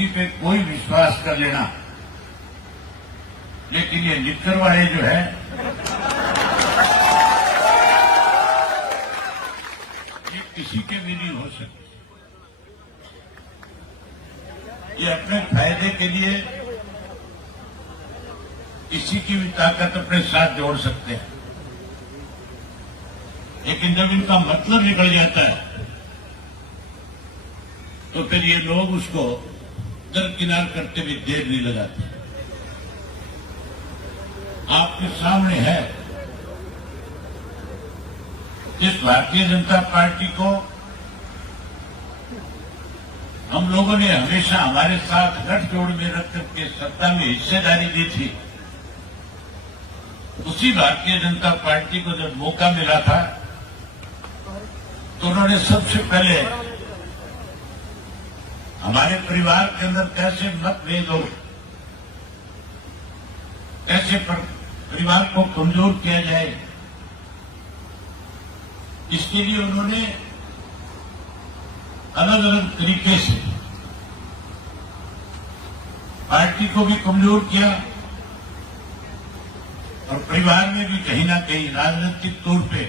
किसी पे कोई विश्वास कर लेना, लेकिन ये निक्कर वाले जो है ये किसी के भी नहीं हो सकते। ये अपने फायदे के लिए किसी की भी ताकत अपने साथ जोड़ सकते हैं, लेकिन जब इनका मतलब निकल जाता है तो फिर ये लोग उसको दरकिनार करते भी देर नहीं लगाते। आपके सामने है जिस भारतीय जनता पार्टी को हम लोगों ने हमेशा हमारे साथ गठजोड़ में रख करके सत्ता में हिस्सेदारी दी थी, उसी भारतीय जनता पार्टी को जब मौका मिला था तो उन्होंने सबसे पहले हमारे परिवार के अंदर कैसे मतभेद हो, कैसे परिवार को कमजोर किया जाए, इसके लिए उन्होंने अलग अलग तरीके से पार्टी को भी कमजोर किया और परिवार में भी कहीं ना कहीं राजनीतिक तौर पे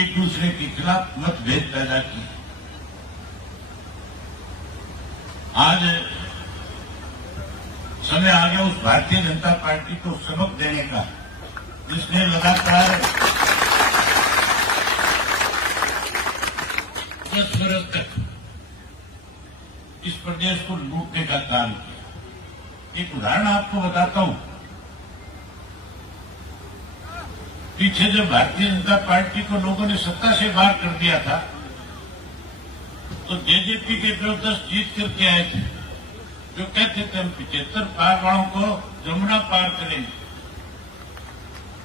एक दूसरे के खिलाफ मतभेद पैदा किए। आज समय आ गया उस भारतीय जनता पार्टी को सबक देने का, जिसने लगातार 10 वर्ष तक इस प्रदेश को लूटने का काम किया। एक उदाहरण आपको बताता हूं। पीछे जब भारतीय जनता पार्टी को लोगों ने सत्ता से बाहर कर दिया था तो जेजेपी के जबरदस्त जीत करके आए थे, जो कहते थे हम 75 पार वालों को जमुना पार करेंगे,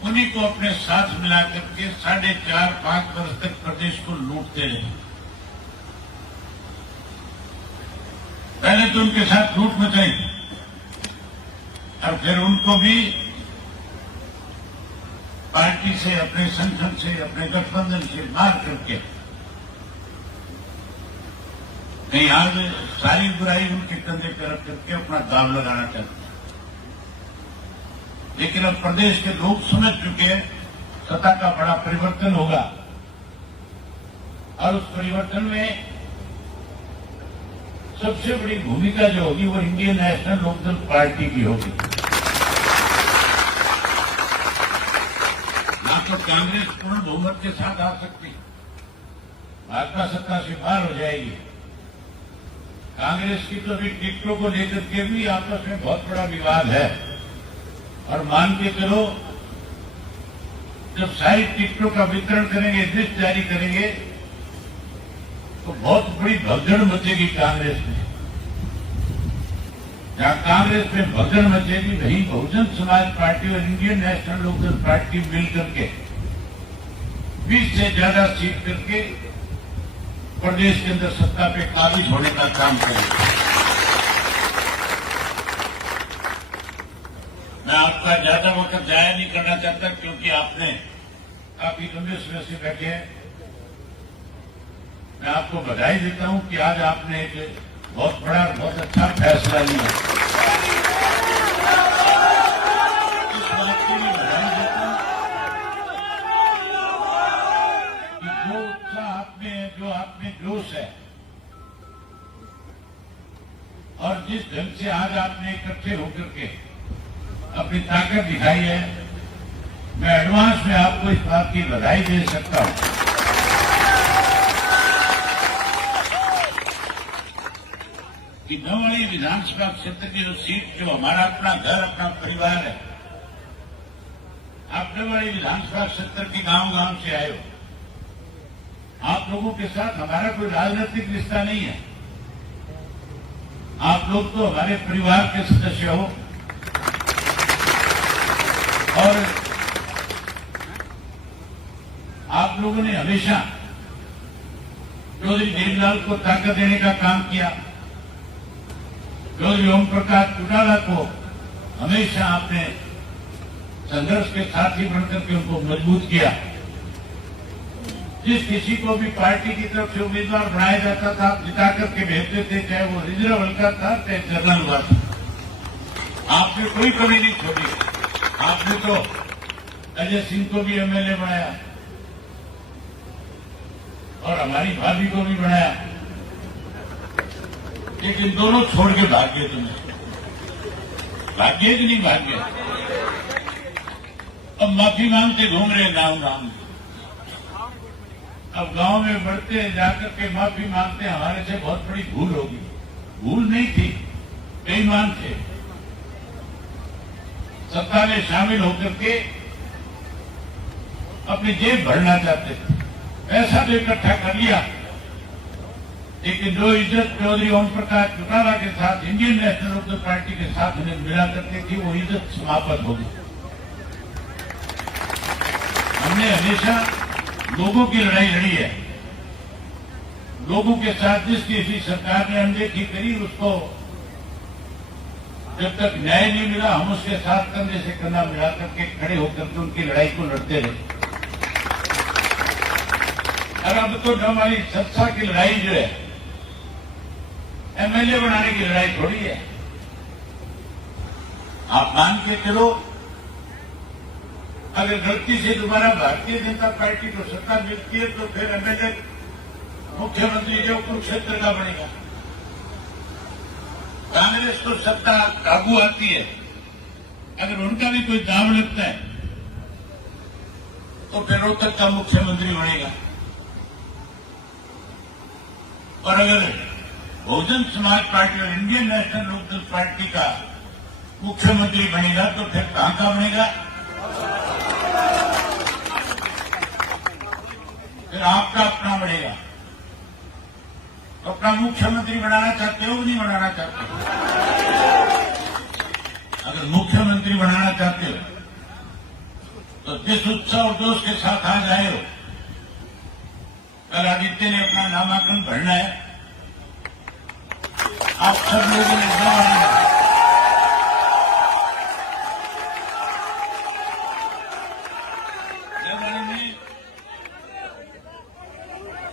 उन्हीं को अपने साथ मिला करके 4.5-5 वर्ष तक प्रदेश को लूटते रहे। पहले तो उनके साथ लूट मचाई और फिर उनको भी पार्टी से, अपने संगठन से, अपने गठबंधन से मार करके कहीं आज सारी बुराई उनके कंधे पर रख करके अपना दाव लगाना चाहते हैं। लेकिन अब प्रदेश के लोग समझ चुके हैं सत्ता का बड़ा परिवर्तन होगा और उस परिवर्तन में सबसे बड़ी भूमिका जो होगी वो इंडियन नेशनल लोकदल पार्टी की होगी। ना तो कांग्रेस पूर्ण बहुमत के साथ आ सकती, भाजपा सत्ता से बाहर हो जाएगी। कांग्रेस की तो अभी टिकटों को लेकर के भी आपस में बहुत बड़ा विवाद है और मान के चलो जब सारी टिकटों का वितरण करेंगे, लिस्ट जारी करेंगे तो बहुत बड़ी भगदड़ मचेगी कांग्रेस में। जहां कांग्रेस में भगदड़ मचेगी वहीं बहुजन समाज पार्टी और इंडियन नेशनल लोकदल पार्टी मिलकर के 20 से ज्यादा सीट करके प्रदेश के अंदर सत्ता पे काबिज होने का काम करेगी। मैं आपका ज्यादा वक्त जाया नहीं करना चाहता क्योंकि आपने काफी लंबे समय से बैठे हैं। मैं आपको बधाई देता हूं कि आज आपने एक बहुत बड़ा, बहुत अच्छा फैसला लिया। इस बात के लिए बधाई देता हूं कि जो उत्साह आपने, जो आपने जोश है और जिस ढंग से आज आपने इकट्ठे होकर के अपनी ताकत दिखाई है, मैं एडवांस में आपको इस बात की बधाई दे सकता हूं कि नौवाड़ी विधानसभा क्षेत्र की जो सीट, जो हमारा अपना घर, अपना परिवार है, आप नौवाड़ी विधानसभा क्षेत्र के गांव-गांव से आए हो। आप लोगों के साथ हमारा कोई राजनीतिक रिश्ता नहीं है। आप लोग तो हमारे परिवार के सदस्य हो और आप लोगों ने हमेशा चौधरी देवीलाल को ताकत देने का काम किया। चौधरी ओम प्रकाश चौटाला को हमेशा आपने संघर्ष के साथी बनकर के उनको मजबूत किया जिस किसी को भी पार्टी की तरफ से उम्मीदवार बनाया जाता था आप जिता करके भेजते थे, चाहे वो रिजर्व हल्का था चाहे जनरल हुआ था। आपने कोई कमी नहीं छोड़ी। आपने तो अजय सिंह को भी एमएलए बनाया और हमारी भाभी को भी बनाया, लेकिन दोनों छोड़ के भाग गए। तुम्हें भाग्य कि नहीं भाग्य? अब माफी मांगते घूम रहे गांव गांव। अब गांव में बढ़ते जाकर के माफी मांगते हमारे से बहुत बड़ी भूल होगी। भूल नहीं थी, बेईमान थे। सत्ता में शामिल होकर के अपनी जेब भरना चाहते थे, पैसा तो इकट्ठा कर लिया, लेकिन जो इज्जत चौधरी ओम प्रकाश चौटाला के साथ इंडियन नेशनल लोकदल पार्टी के साथ उन्हें मिला करती थी, वो इज्जत समाप्त हो गई। हमने हमेशा लोगों की लड़ाई लड़ी है। लोगों के साथ जिस किसी सरकार ने अनदेखी करी उसको जब तक न्याय नहीं मिला हम उसके साथ कंधे से कंधा मिला करके खड़े होकर के उनकी लड़ाई को लड़ते रहे। और अब तो हमारी सत्ता की लड़ाई जो है एमएलए बनाने की लड़ाई थोड़ी है। आप मान के चलो, अगर गलती से दोबारा भारतीय जनता पार्टी को सत्ता मिलती है तो फिर एमएलए मुख्यमंत्री जो कुरुक्षेत्र का बनेगा। कांग्रेस को सत्ता काबू आती है, अगर उनका भी कोई दाम लगता है तो फिर रोहतक का मुख्यमंत्री बनेगा। और अगर बहुजन समाज पार्टी और इंडियन नेशनल लोकदल पार्टी का मुख्यमंत्री बनेगा तो फिर कहां का बनेगा? फिर आपका अपना बनेगा। तो अपना मुख्यमंत्री बनाना चाहते हो कि नहीं बनाना चाहते हो? अगर मुख्यमंत्री बनाना चाहते हो तो जिस उत्साह और जोश के साथ आज आए हो, कल आदित्य ने अपना नामांकन भरना है। आप सब लोगों ने में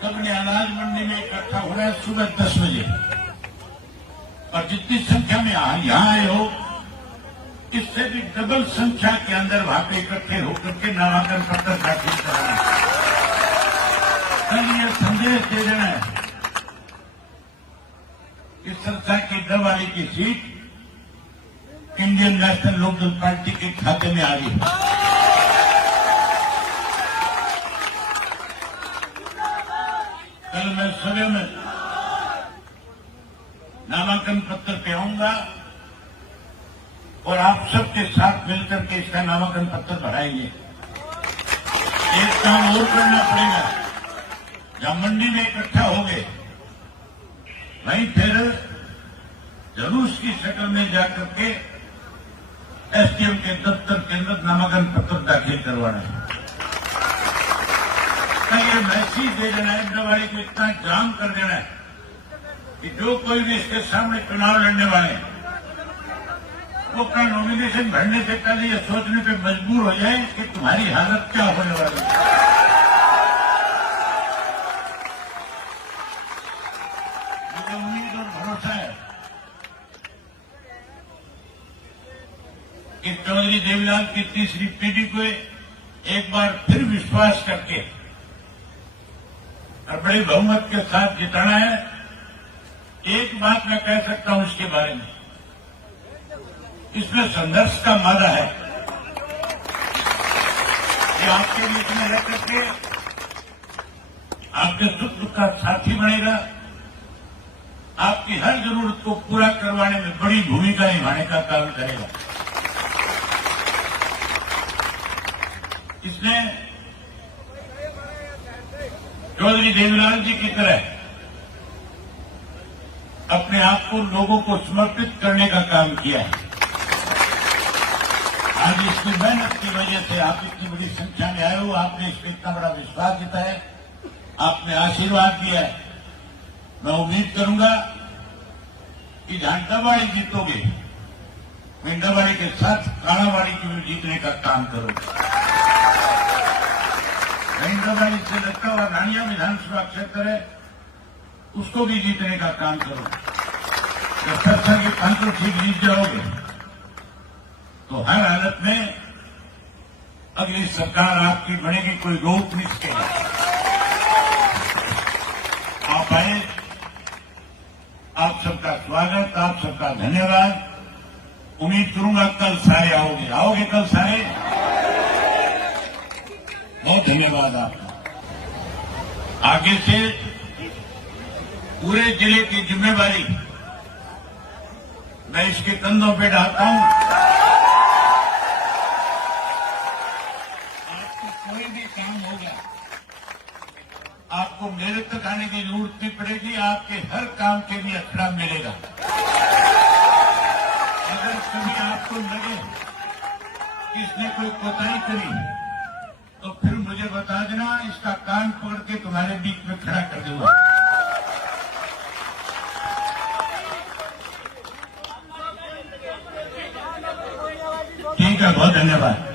सबने अनाज मंडी में इकट्ठा हो रहा है सुबह 10 बजे, और जितनी संख्या में यहां आए हो इससे भी डबल संख्या के अंदर वहां पे इकट्ठे होकर के नामांकन पत्र दाखिल कराना। कल ये संदेश दे देना है कि संस्था की डबवाली की seat Indian National Lokdal party के खाते में आ गई। कल मैं सुबह में नामांकन पत्र पे आऊंगा और आप सबके साथ मिलकर के इसका नामांकन पत्र भराएंगे। एक काम और करना पड़ेगा, जब मंडी में इकट्ठा हो गए वहीं फिर जुलूस की शक्ल में जाकर के एसडीएम के दफ्तर के अंदर नामांकन पत्र दाखिल करवाना है। ये मैसेज दे देना है, डबवाली को इतना जाम कर देना है कि जो कोई भी इसके सामने चुनाव लड़ने वाले हैं वो अपना नॉमिनेशन भरने से पहले ये सोचने पे मजबूर हो जाए कि तुम्हारी हालत क्या होने वाली है। मुझे उम्मीद और भरोसा है कि चौधरी देवीलाल की तीसरी पीढ़ी को एक बार फिर विश्वास करके और बड़े बहुमत के साथ जिताना है। एक बात मैं कह सकता हूं इसके बारे में, इसमें संघर्ष का मादा है। ये आपके बीच में रह करके आपके सुख दुख का साथी बनेगा, आपकी हर जरूरत को पूरा करवाने में बड़ी भूमिका निभाने का काम करेगा। इसने चौधरी देवीलाल जी की तरह अपने आप को लोगों को समर्पित करने का काम किया है। आज इसकी मेहनत की वजह से आप इतनी बड़ी संख्या में आए हो, आपने इस पर इतना बड़ा विश्वास जताया, आपने आशीर्वाद दिया है। मैं उम्मीद करूंगा कि जहां डबवाली जीतोगे, मैं डबवाली के साथ कालावाड़ी की भी जीतने का काम करूंगा। महेंद्रभाई से लगता हुआ रानिया विधानसभा क्षेत्र है, उसको भी जीतने का काम करो। जब सरसर की पंच ठीक जीत जाओगे तो हर हालत में अगली सरकार आपकी बनेगी, कोई रोक नहीं सकेगा। आप आए, आप सबका स्वागत, आप सबका धन्यवाद। उम्मीद करूंगा कल सारे आओगे कल सारे। बहुत धन्यवाद आपका। आगे से पूरे जिले की जिम्मेवारी मैं इसके कंधों पे डालता हूं। आपको कोई भी काम होगा, आपको मेरे तक आने की जरूरत नहीं पड़ेगी, आपके हर काम के लिए अखड़ा मिलेगा। अगर कभी आपको लगे कि इसने कोई कोताही करी तो फिर मुझे बता देना, इसका कान पकड़ के तुम्हारे बीच में खड़ा कर दूंगा। ठीक है, बहुत धन्यवाद।